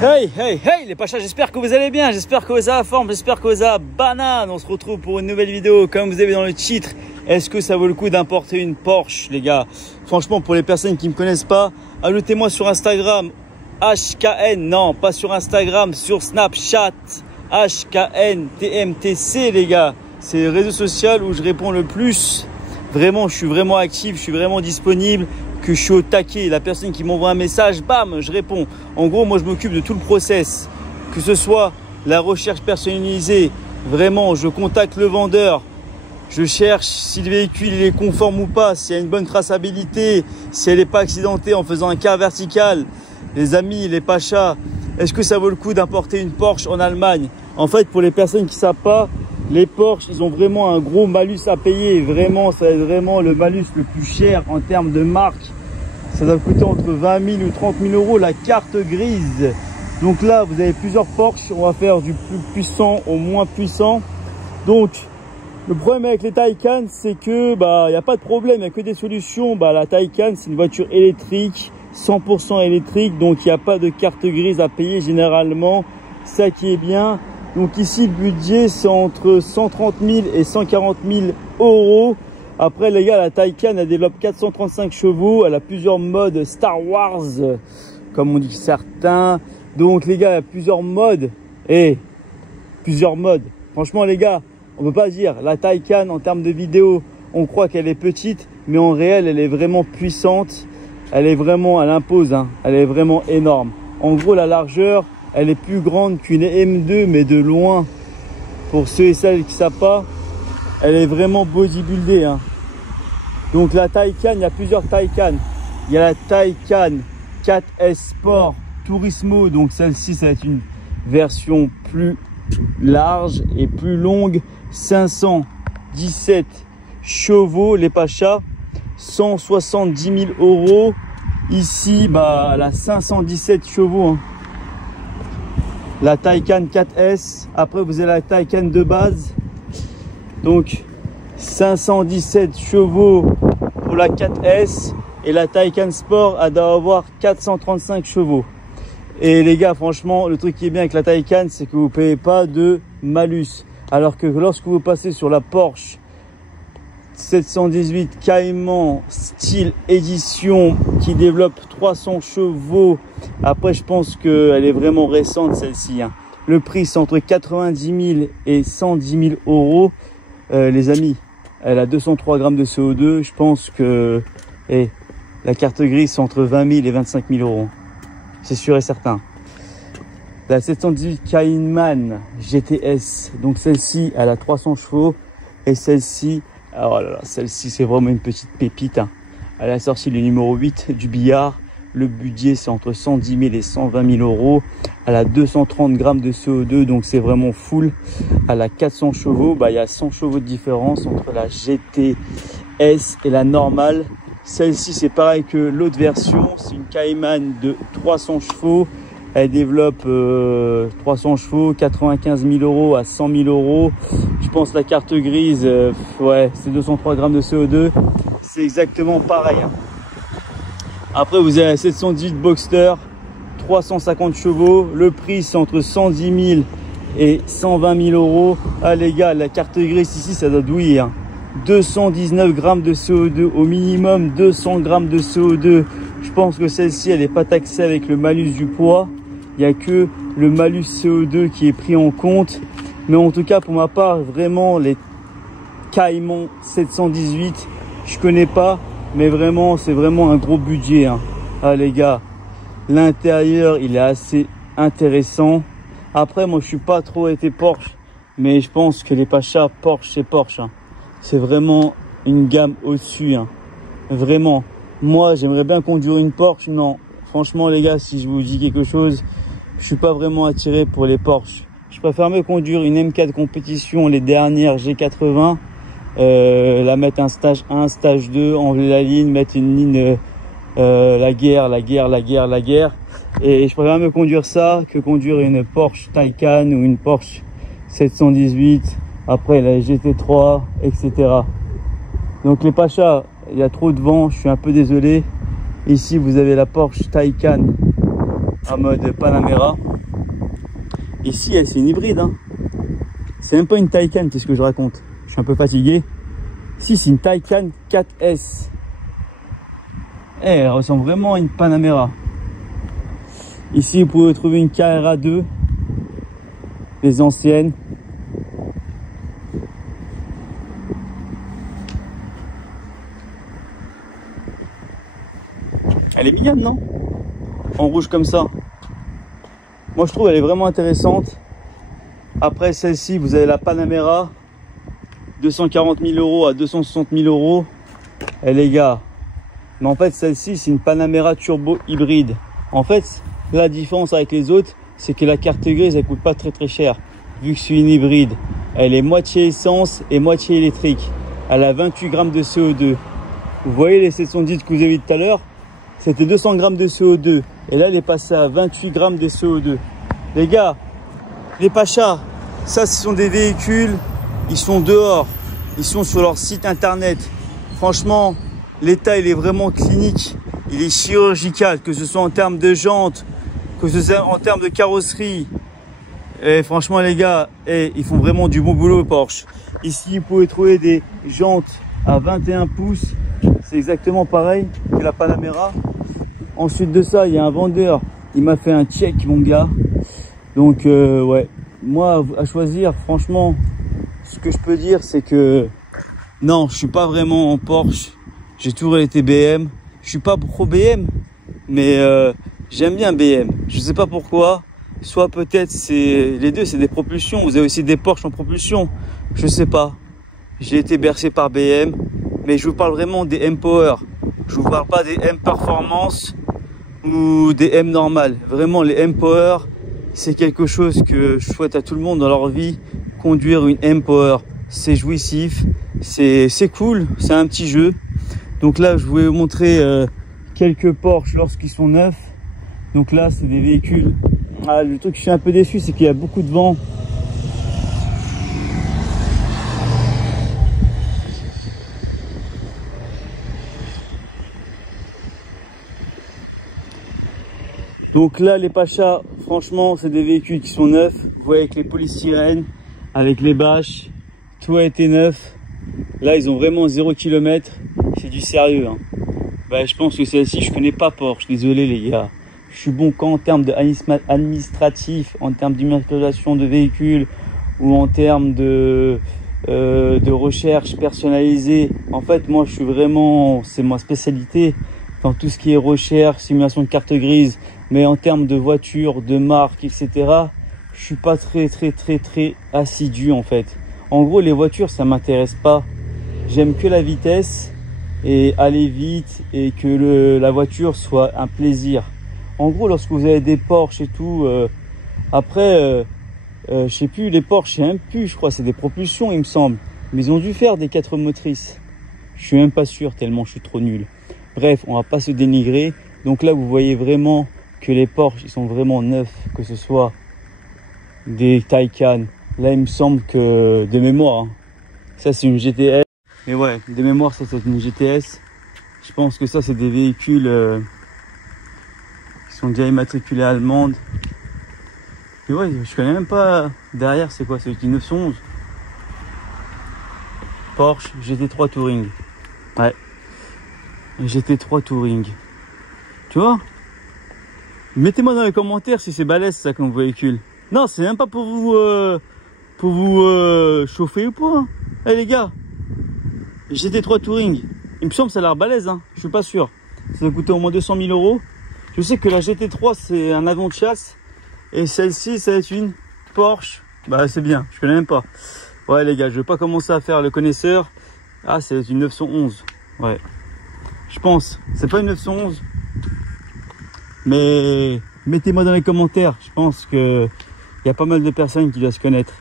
Hey, hey, hey les Pachas, j'espère que vous allez bien, j'espère que vous avez la forme, j'espère que vous avez la banane. On se retrouve pour une nouvelle vidéo, comme vous avez dans le titre. Est-ce que ça vaut le coup d'importer une Porsche, les gars? Franchement, pour les personnes qui ne me connaissent pas, ajoutez-moi sur Instagram, HKN, non, pas sur Instagram, sur Snapchat, HKNTMTC, les gars. C'est le réseau social où je réponds le plus. Vraiment, je suis vraiment actif, je suis vraiment disponible, que je suis au taquet. La personne qui m'envoie un message, bam, je réponds. En gros, moi, je m'occupe de tout le process, que ce soit la recherche personnalisée. Vraiment, je contacte le vendeur. Je cherche si le véhicule il est conforme ou pas, s'il y a une bonne traçabilité, si elle n'est pas accidentée en faisant un quart vertical. Les amis, les Pachas, est-ce que ça vaut le coup d'importer une Porsche en Allemagne? En fait, pour les personnes qui ne savent pas, les Porsche, ils ont vraiment un gros malus à payer. Vraiment, ça va être vraiment le malus le plus cher en termes de marque. Ça va coûter entre 20 000 ou 30 000 euros la carte grise. Donc là, vous avez plusieurs Porsche. On va faire du plus puissant au moins puissant. Donc, le problème avec les Taycan, c'est que il n'y a pas de problème, il n'y a que des solutions. La Taycan, c'est une voiture électrique, 100% électrique, donc il n'y a pas de carte grise à payer généralement. Ça qui est bien. Donc ici, le budget, c'est entre 130 000 et 140 000 euros. Après, les gars, la Taycan, elle développe 435 chevaux. Elle a plusieurs modes Star Wars, comme on dit certains. Donc, les gars, il y a plusieurs modes. Plusieurs modes. Franchement, les gars, on ne peut pas dire la Taycan en termes de vidéo, on croit qu'elle est petite, mais en réel, elle est vraiment puissante. Elle impose, hein. Elle est vraiment énorme. En gros, la largeur, elle est plus grande qu'une M2, mais de loin. Pour ceux et celles qui ne savent pas, elle est vraiment bodybuildée, hein. Donc la Taycan, il y a plusieurs Taycan. Il y a la Taycan 4S Sport Turismo. Donc celle-ci, ça va être une version plus large et plus longue. 517 chevaux, les Pachas. 170 000 euros. Ici, elle a 517 chevaux, hein. La Taycan 4S. Après, vous avez la Taycan de base. Donc, 517 chevaux pour la 4S. Et la Taycan Sport, elle doit avoir 435 chevaux. Et les gars, franchement, le truc qui est bien avec la Taycan, c'est que vous ne payez pas de malus. Alors que lorsque vous passez sur la Porsche 718 Cayman style édition qui développe 300 chevaux. Après, je pense qu'elle est vraiment récente celle-ci, hein. Le prix, c'est entre 90 000 et 110 000 euros. Les amis, elle a 203 grammes de CO2. Je pense que la carte grise, c'est entre 20 000 et 25 000 euros. C'est sûr et certain. La 718 Cayman GTS. Donc celle-ci, elle a 300 chevaux. Et celle-ci, oh là là, celle-ci, c'est vraiment une petite pépite, hein. Elle a sorti le numéro 8 du billard. Le budget, c'est entre 110 000 et 120 000 euros. Elle a 230 grammes de CO2, donc c'est vraiment full. Elle a 400 chevaux. Il y a 100 chevaux de différence entre la GTS et la normale. Celle-ci, c'est pareil que l'autre version. C'est une Cayman de 300 chevaux. Elle développe 300 chevaux, 95 000 euros à 100 000 euros. Je pense la carte grise, c'est 203 grammes de CO2. C'est exactement pareil, hein. Après, vous avez la 718 Boxster, 350 chevaux. Le prix, c'est entre 110 000 et 120 000 euros. Ah les gars, la carte grise ici, ça doit douiller, hein. 219 grammes de CO2 au minimum, 200 grammes de CO2. Je pense que celle-ci, elle n'est pas taxée avec le malus du poids. Il n'y a que le malus CO2 qui est pris en compte. Mais en tout cas, pour ma part, vraiment, les Cayman 718, je connais pas. Mais vraiment, c'est vraiment un gros budget, hein. Ah les gars, l'intérieur, il est assez intéressant. Après, moi, je suis pas trop été Porsche. Mais je pense que les Pachas, Porsche, c'est Porsche, hein. C'est vraiment une gamme au-dessus, hein. Vraiment. Moi, j'aimerais bien conduire une Porsche. Non, franchement, les gars, si je vous dis quelque chose, je suis pas vraiment attiré pour les Porsche. Je préfère me conduire une M4 compétition, les dernières G80, la mettre un stage 1, stage 2, enlever la ligne, mettre une ligne, la guerre. Et je préfère me conduire ça que conduire une Porsche Taycan ou une Porsche 718, après la GT3, etc. Donc les Pachas, il y a trop de vent, je suis un peu désolé. Ici, vous avez la Porsche Taycan en mode Panamera. Ici, elle, c'est une hybride. Hein. C'est même pas une Taycan, qu'est-ce que je raconte? Je suis un peu fatigué. Si, c'est une Taycan 4S. Eh, elle ressemble vraiment à une Panamera. Ici, vous pouvez trouver une KRA2. Les anciennes. Elle est mignonne, non? En rouge comme ça. Moi, je trouve elle est vraiment intéressante. Après celle-ci, vous avez la Panamera. 240 000 euros à 260 000 euros. Eh les gars. Mais en fait, celle-ci, c'est une Panamera turbo hybride. En fait, la différence avec les autres, c'est que la carte grise, elle coûte pas très cher. Vu que c'est une hybride. Elle est moitié essence et moitié électrique. Elle a 28 grammes de CO2. Vous voyez les 710 que vous avez vu tout à l'heure? C'était 200 grammes de CO2. Et là, elle est passée à 28 grammes de CO2. Les gars, les Pachas, ça, ce sont des véhicules. Ils sont dehors. Ils sont sur leur site internet. Franchement, l'état, il est vraiment clinique. Il est chirurgical, que ce soit en termes de jantes, que ce soit en termes de carrosserie. Et franchement, les gars, ils font vraiment du bon boulot, Porsche. Ici, vous pouvez trouver des jantes à 21 pouces. C'est exactement pareil que la Panamera. Ensuite de ça, il y a un vendeur. Il m'a fait un check, mon gars. Donc, ouais. Moi, à choisir, franchement, ce que je peux dire, c'est que non, je suis pas vraiment en Porsche. J'ai toujours été BM. Je suis pas pro BM, mais j'aime bien BM. Je sais pas pourquoi. Soit peut-être c'est les deux, c'est des propulsions. Vous avez aussi des Porsche en propulsion. Je sais pas. J'ai été bercé par BM, mais je vous parle vraiment des M Power. Je vous parle pas des M Performance ou des M normales. Vraiment, les M Power, c'est quelque chose que je souhaite à tout le monde dans leur vie. Conduire une M Power, c'est jouissif, c'est cool, c'est un petit jeu. Donc là, je voulais vous montrer quelques Porsche lorsqu'ils sont neufs. Donc là, c'est des véhicules. Ah, le truc que je suis un peu déçu, c'est qu'il y a beaucoup de vent. Donc là, les Pachas, franchement, c'est des véhicules qui sont neufs. Vous voyez, avec les polystyrènes, avec les bâches, tout a été neuf. Là, ils ont vraiment 0 km. C'est du sérieux. Hein. Bah, je pense que celle-ci, je connais pas Porsche. Désolé, les gars. Je suis bon qu'en termes administratif, en termes d'immatriculation de véhicules ou en termes de recherche personnalisée. En fait, moi, je suis vraiment, c'est ma spécialité dans tout ce qui est recherche, simulation de carte grise. Mais en termes de voiture, de marque, etc., je suis pas très assidu en fait. En gros, les voitures, ça m'intéresse pas. J'aime que la vitesse et aller vite et que la voiture soit un plaisir. En gros, lorsque vous avez des Porsche et tout, après, je sais plus, les Porsche, je sais même plus, je crois, c'est des propulsions, il me semble. Mais ils ont dû faire des 4 motrices. Je suis même pas sûr, tellement je suis trop nul. Bref, on va pas se dénigrer. Donc là, vous voyez vraiment que les Porsche, ils sont vraiment neufs, que ce soit des Taycan. Là, il me semble que, de mémoire, hein, ça c'est une GTS. Mais ouais, de mémoire, ça c'est une GTS. Je pense que ça, c'est des véhicules qui sont déjà immatriculés allemandes. Et ouais, je connais même pas derrière, c'est quoi, c'est du 911. Porsche GT3 Touring. Ouais. GT3 Touring. Tu vois? Mettez-moi dans les commentaires si c'est balèze ça comme véhicule. Non, c'est même pas pour vous chauffer ou pas. Hein. Eh les gars, GT3 Touring. Il me semble que ça a l'air balèze. Hein. Je suis pas sûr. Ça va coûter au moins 200 000 euros. Je sais que la GT3 c'est un avion de chasse. Et celle-ci, ça va être une Porsche. Bah c'est bien, je connais même pas. Ouais les gars, je vais pas commencer à faire le connaisseur. Ah, c'est une 911. Ouais. Je pense. C'est pas une 911. Mais mettez-moi dans les commentaires. Je pense que il y a pas mal de personnes qui doivent se connaître.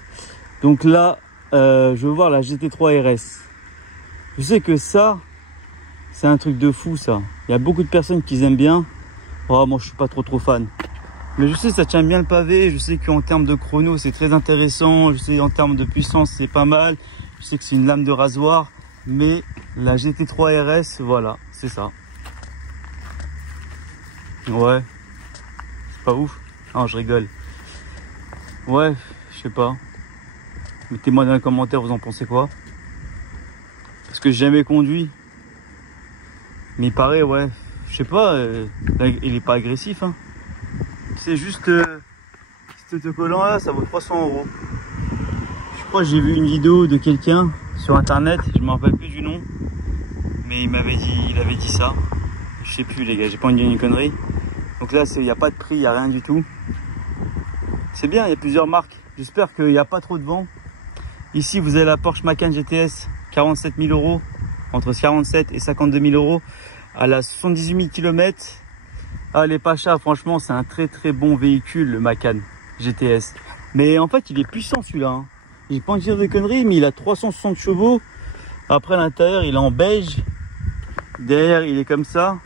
Donc là, je veux voir la GT3 RS. Je sais que ça, c'est un truc de fou ça. Il y a beaucoup de personnes qui aiment bien. Oh, moi je suis pas trop fan. Mais je sais que ça tient bien le pavé. Je sais qu'en termes de chrono, c'est très intéressant. Je sais en termes de puissance, c'est pas mal. Je sais que c'est une lame de rasoir. Mais la GT3 RS, voilà, c'est ça. Ouais. C'est pas ouf. Non, je rigole. Ouais, je sais pas. Mettez-moi dans les commentaires, vous en pensez quoi? Parce que j'ai jamais conduit. Mais il paraît, ouais, je sais pas, il est pas agressif, hein. C'est juste, cet autocollant là, ça vaut 300 €. Je crois que j'ai vu une vidéo de quelqu'un sur internet, je me rappelle plus du nom, mais il avait dit ça. Je sais plus les gars, j'ai pas envie de dire une connerie. Donc là, il n'y a pas de prix, il n'y a rien du tout. C'est bien, il y a plusieurs marques. J'espère qu'il n'y a pas trop de vent. Ici, vous avez la Porsche Macan GTS, 47 000 €, entre 47 et 52 000 €. Elle a 78 000 km. Ah, les Pachas, franchement, c'est un très très bon véhicule, le Macan GTS. Mais en fait, il est puissant celui-là, hein. J'ai pas envie de dire de conneries, mais il a 360 chevaux. Après, à l'intérieur, il est en beige. Derrière, il est comme ça.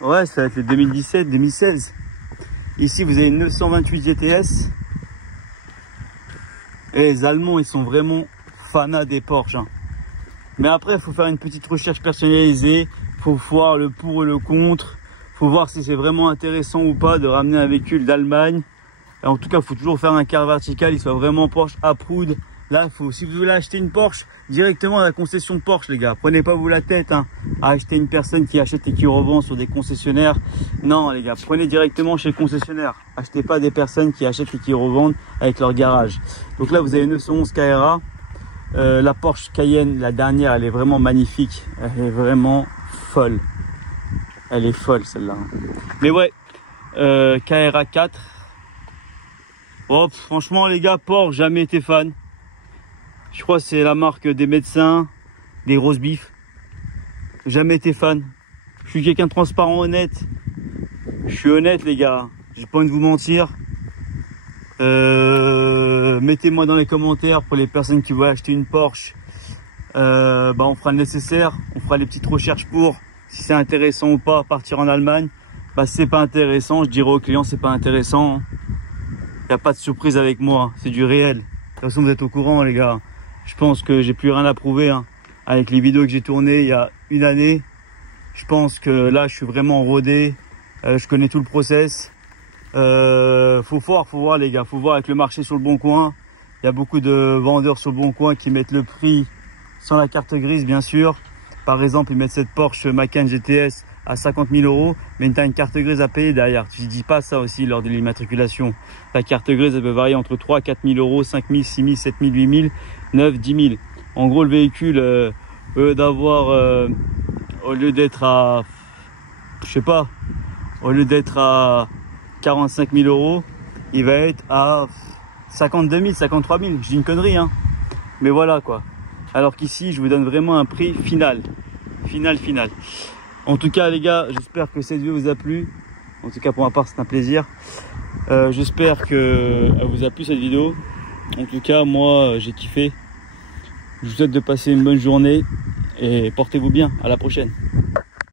Ouais, ça va être les 2017-2016. Ici, vous avez une 928 GTS. Et les Allemands, ils sont vraiment fanats des Porsche, hein. Mais après, il faut faire une petite recherche personnalisée. Il faut voir le pour et le contre. Il faut voir si c'est vraiment intéressant ou pas de ramener un véhicule d'Allemagne. En tout cas, il faut toujours faire un quart vertical. Il soit vraiment Porsche approved. Là, si vous voulez acheter une Porsche, directement à la concession Porsche, les gars. Prenez pas vous la tête, hein, à acheter une personne qui achète et qui revend sur des concessionnaires. Non, les gars, prenez directement chez le concessionnaire. Achetez pas des personnes qui achètent et qui revendent avec leur garage. Donc là, vous avez 911 Carrera. La Porsche Cayenne, la dernière, elle est vraiment magnifique. Elle est vraiment folle. Elle est folle, celle-là. Mais ouais, Carrera 4. Oh, franchement, les gars, Porsche, jamais été fan. Je crois que c'est la marque des médecins, des grosses bifs. Jamais été fan. Je suis quelqu'un de transparent, honnête. Je suis honnête, les gars. J'ai pas envie de vous mentir. Mettez-moi dans les commentaires pour les personnes qui veulent acheter une Porsche. On fera le nécessaire. On fera les petites recherches pour. Si c'est intéressant ou pas, partir en Allemagne. Si c'est pas intéressant, je dirai au client c'est pas intéressant. Il n'y a pas de surprise avec moi. C'est du réel. De toute façon, vous êtes au courant, les gars. Je pense que j'ai plus rien à prouver, hein. Avec les vidéos que j'ai tournées il y a une année. Je pense que là, je suis vraiment rodé. Je connais tout le process. Faut voir, les gars. Faut voir avec le marché sur le Bon Coin. Il y a beaucoup de vendeurs sur le Bon Coin qui mettent le prix sans la carte grise, bien sûr. Par exemple, ils mettent cette Porsche Macan GTS à 50 000 €, mais tu as une carte grise à payer derrière. Tu ne dis pas ça aussi lors de l'immatriculation. La carte grise, elle peut varier entre 3 000 4 000 €, 5 000, 6 000, 7 000, 8 000, 9 000, 10 000. En gros, le véhicule, au lieu d'être à, je sais pas, au lieu d'être à 45 000 €, il va être à 52 000, 53 000. Je dis une connerie, hein. Mais voilà, quoi. Alors qu'ici, je vous donne vraiment un prix final. Final. En tout cas, les gars, j'espère que cette vidéo vous a plu. En tout cas, pour ma part, c'est un plaisir. J'espère qu'elle vous a plu, cette vidéo. En tout cas, moi, j'ai kiffé. Je vous souhaite de passer une bonne journée et portez-vous bien. À la prochaine.